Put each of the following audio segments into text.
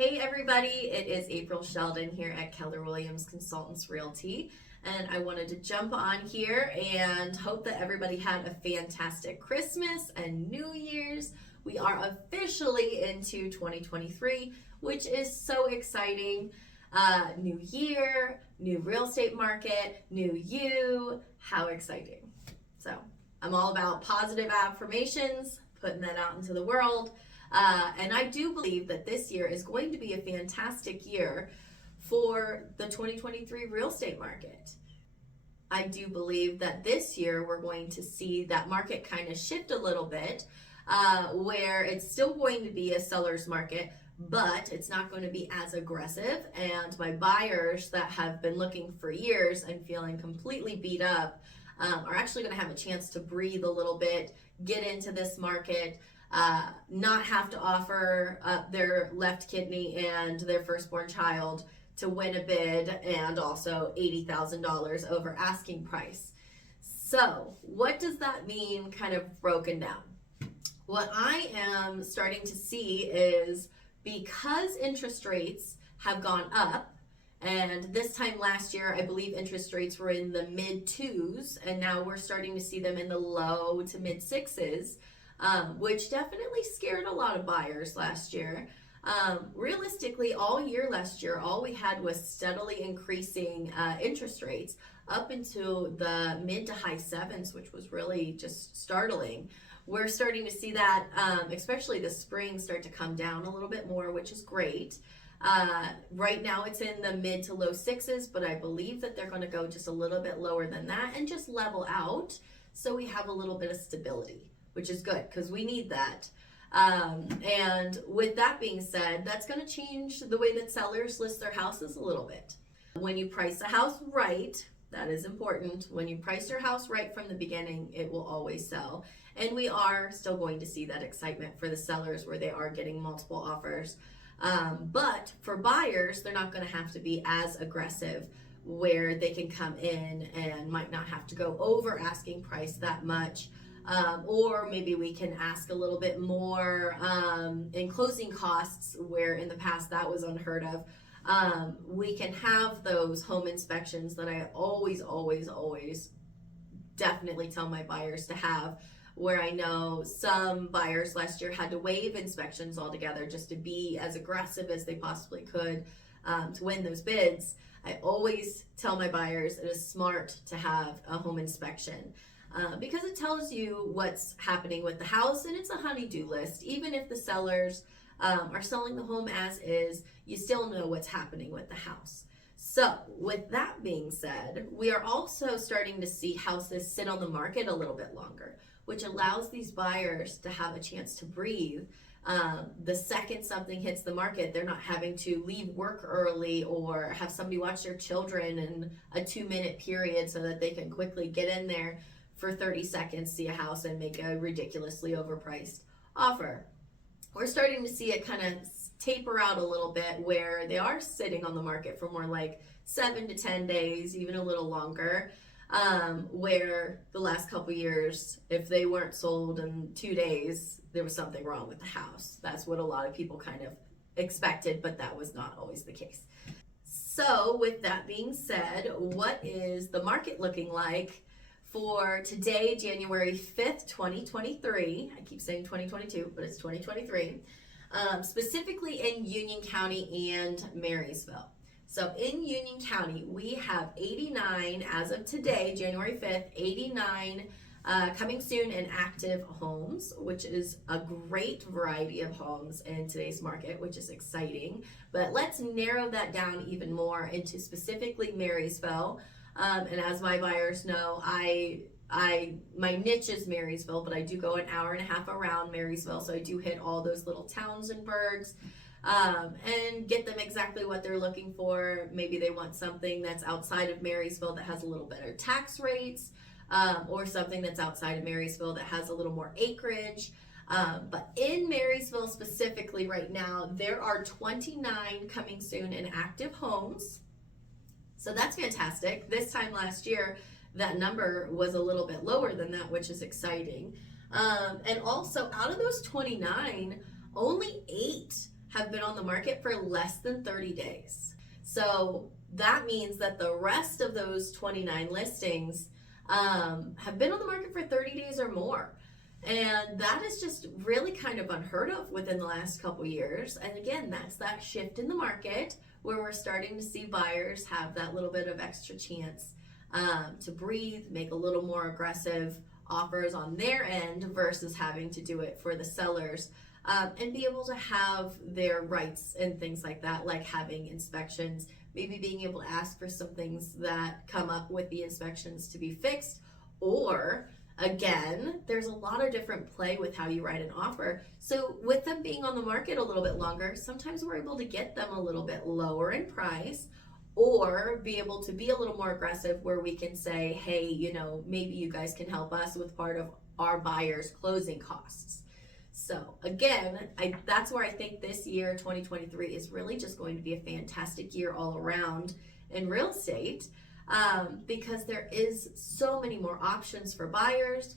Hey everybody, it is April Sheldon here at Keller Williams Consultants Realty, and I wanted to jump on here and hope that everybody had a fantastic Christmas and New Year's. We are officially into 2023, which is so exciting. New year, new real estate market, new you. How exciting. So I'm all about positive affirmations, putting that out into the world. And I do believe that this year is going to be a fantastic year for the 2023 real estate market. I do believe that this year we're going to see that market kind of shift a little bit, where it's still going to be a seller's market, but it's not going to be as aggressive. And my buyers that have been looking for years and feeling completely beat up are actually going to have a chance to breathe a little bit, get into this market, not have to offer up their left kidney and their firstborn child to win a bid, and also $80,000 over asking price. So what does that mean kind of broken down? What I am starting to see is, because interest rates have gone up, and this time last year, I believe interest rates were in the mid twos, and now we're starting to see them in the low to mid sixes, which definitely scared a lot of buyers last year. Realistically, all year last year, all we had was steadily increasing interest rates up into the mid to high sevens, which was really just startling. We're starting to see that, especially this spring, start to come down a little bit more, which is great. Right now it's in the mid to low sixes, but I believe that they're going to go just a little bit lower than that and just level out, so we have a little bit of stability, which is good because we need that. And with that being said, that's going to change the way that sellers list their houses a little bit. When you price a house right, that is important. When you price your house right from the beginning, it will always sell. And we are still going to see that excitement for the sellers where they are getting multiple offers. But for buyers, they're not going to have to be as aggressive, where they can come in and might not have to go over asking price that much. Or maybe we can ask a little bit more in closing costs, where in the past that was unheard of. We can have those home inspections that I always definitely tell my buyers to have, where I know some buyers last year had to waive inspections altogether just to be as aggressive as they possibly could to win those bids. I always tell my buyers it is smart to have a home inspection. Because it tells you what's happening with the house, and it's a honey-do list. Even if the sellers are selling the home as is, you still know what's happening with the house. So with that being said, we are also starting to see houses sit on the market a little bit longer, which allows these buyers to have a chance to breathe. The second something hits the market, they're not having to leave work early or have somebody watch their children in a 2-minute period so that they can quickly get in there for 30 seconds, see a house, and make a ridiculously overpriced offer. We're starting to see it kind of taper out a little bit, where they are sitting on the market for more like 7 to 10 days, even a little longer, where the last couple years, if they weren't sold in 2 days, there was something wrong with the house. That's what a lot of people kind of expected, but that was not always the case. So with that being said, what is the market looking like for today, January 5th, 2023? I keep saying 2022, but it's 2023, specifically in Union County and Marysville. So in Union County, we have 89 as of today, January 5th, 89 coming soon and active homes, which is a great variety of homes in today's market, which is exciting. But let's narrow that down even more into specifically Marysville. And as my buyers know, my niche is Marysville, but I do go an hour and a half around Marysville, so I do hit all those little towns and burgs, and get them exactly what they're looking for. Maybe they want something that's outside of Marysville that has a little better tax rates, or something that's outside of Marysville that has a little more acreage. But in Marysville specifically right now, there are 29 coming soon and active homes. So that's fantastic. This time last year, that number was a little bit lower than that, which is exciting. And also, out of those 29, only 8 have been on the market for less than 30 days. So that means that the rest of those 29 listings have been on the market for 30 days or more. And that is just really kind of unheard of within the last couple years. And again, that's that shift in the market where we're starting to see buyers have that little bit of extra chance to breathe, make a little more aggressive offers on their end versus having to do it for the sellers, and be able to have their rights and things like that, like having inspections, maybe being able to ask for some things that come up with the inspections to be fixed, or again, there's a lot of different play with how you write an offer. So with them being on the market a little bit longer, sometimes we're able to get them a little bit lower in price, or be able to be a little more aggressive where we can say, hey, you know, maybe you guys can help us with part of our buyer's closing costs. So again, that's where I think this year, 2023, is really just going to be a fantastic year all around in real estate, because there is so many more options for buyers.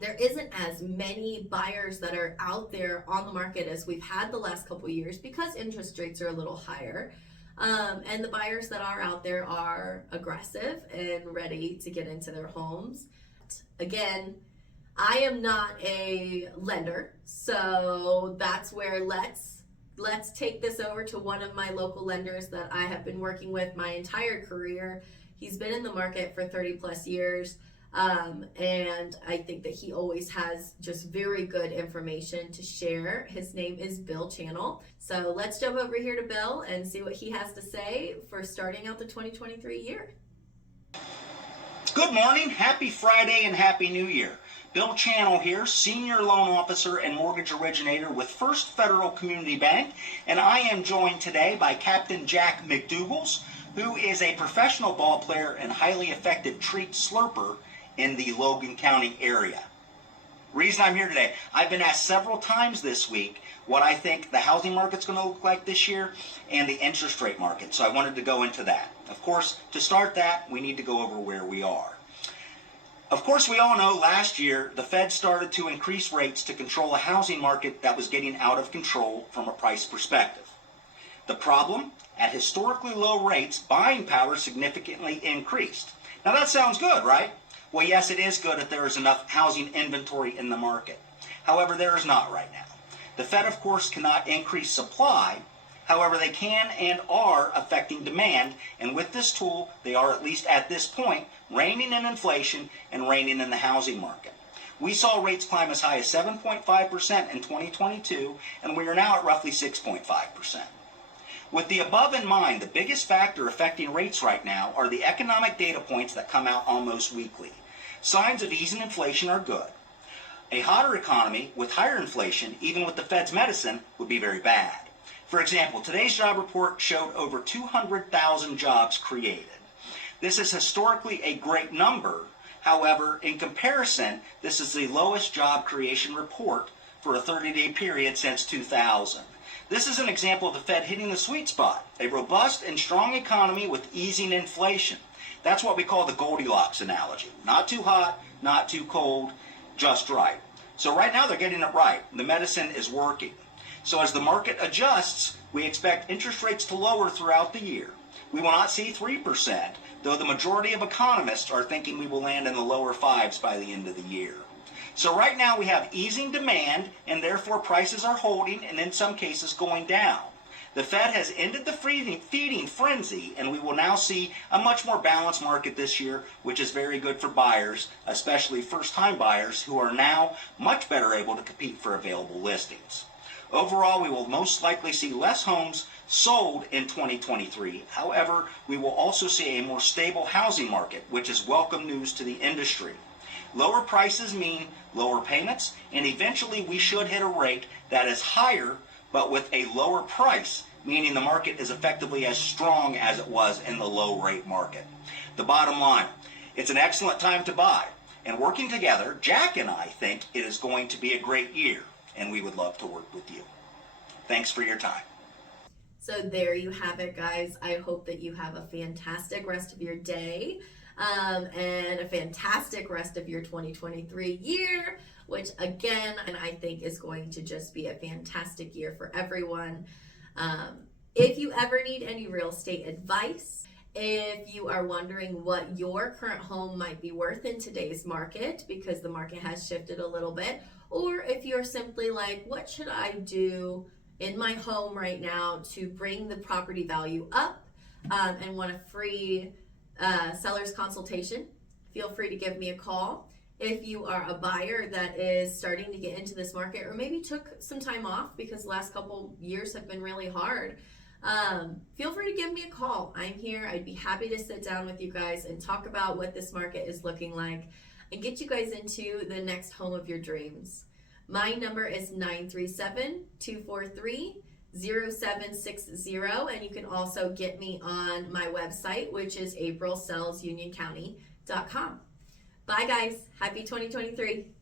There isn't as many buyers that are out there on the market as we've had the last couple years because interest rates are a little higher. And the buyers that are out there are aggressive and ready to get into their homes. Again, I am not a lender, so that's where let's take this over to one of my local lenders that I have been working with my entire career. He's been in the market for 30 plus years, and I think that he always has just very good information to share. His name is Bill Channell. So let's jump over here to Bill and see what he has to say for starting out the 2023 year. Good morning, happy Friday, and happy New Year. Bill Channell here, Senior Loan Officer and Mortgage Originator with First Federal Community Bank, and I am joined today by Captain Jack McDougals, who is a professional ball player and highly effective treat slurper in the Logan County area. Reason I'm here today, I've been asked several times this week what I think the housing market's going to look like this year and the interest rate market, so I wanted to go into that. Of course, to start that, we need to go over where we are. Of course, we all know last year the Fed started to increase rates to control a housing market that was getting out of control from a price perspective. The problem, at historically low rates, buying power significantly increased. Now that sounds good, right? Well, yes, it is good if there is enough housing inventory in the market. However, there is not right now. The Fed, of course, cannot increase supply. However, they can and are affecting demand, and with this tool, they are, at least at this point, reining in inflation and reining in the housing market. We saw rates climb as high as 7.5% in 2022, and we are now at roughly 6.5%. With the above in mind, the biggest factor affecting rates right now are the economic data points that come out almost weekly. Signs of easing inflation are good. A hotter economy with higher inflation, even with the Fed's medicine, would be very bad. For example, today's job report showed over 200,000 jobs created. This is historically a great number. However, in comparison, this is the lowest job creation report for a 30-day period since 2000. This is an example of the Fed hitting the sweet spot, a robust and strong economy with easing inflation. That's what we call the Goldilocks analogy. Not too hot, not too cold, just right. So right now they're getting it right. The medicine is working. So as the market adjusts, we expect interest rates to lower throughout the year. We will not see 3%, though the majority of economists are thinking we will land in the lower fives by the end of the year. So right now we have easing demand, and therefore prices are holding and in some cases going down. The Fed has ended the feeding frenzy, and we will now see a much more balanced market this year, which is very good for buyers, especially first-time buyers who are now much better able to compete for available listings. Overall, we will most likely see less homes sold in 2023. However, we will also see a more stable housing market, which is welcome news to the industry. Lower prices mean lower payments, and eventually we should hit a rate that is higher but with a lower price, meaning the market is effectively as strong as it was in the low rate market. The bottom line, it's an excellent time to buy, and working together, Jack and I think it is going to be a great year, and we would love to work with you. Thanks for your time. So there you have it, guys. I hope that you have a fantastic rest of your day and a fantastic rest of your 2023 year. which again, and I think is going to just be a fantastic year for everyone. If you ever need any real estate advice, if you are wondering what your current home might be worth in today's market, because the market has shifted a little bit, or if you're simply like, what should I do in my home right now to bring the property value up, and want a free seller's consultation, feel free to give me a call. If you are a buyer that is starting to get into this market, or maybe took some time off because the last couple years have been really hard, feel free to give me a call. I'm here. I'd be happy to sit down with you guys and talk about what this market is looking like and get you guys into the next home of your dreams. My number is 937-243-0760, and you can also get me on my website, which is aprilsellsunioncounty.com. Bye guys. Happy 2023.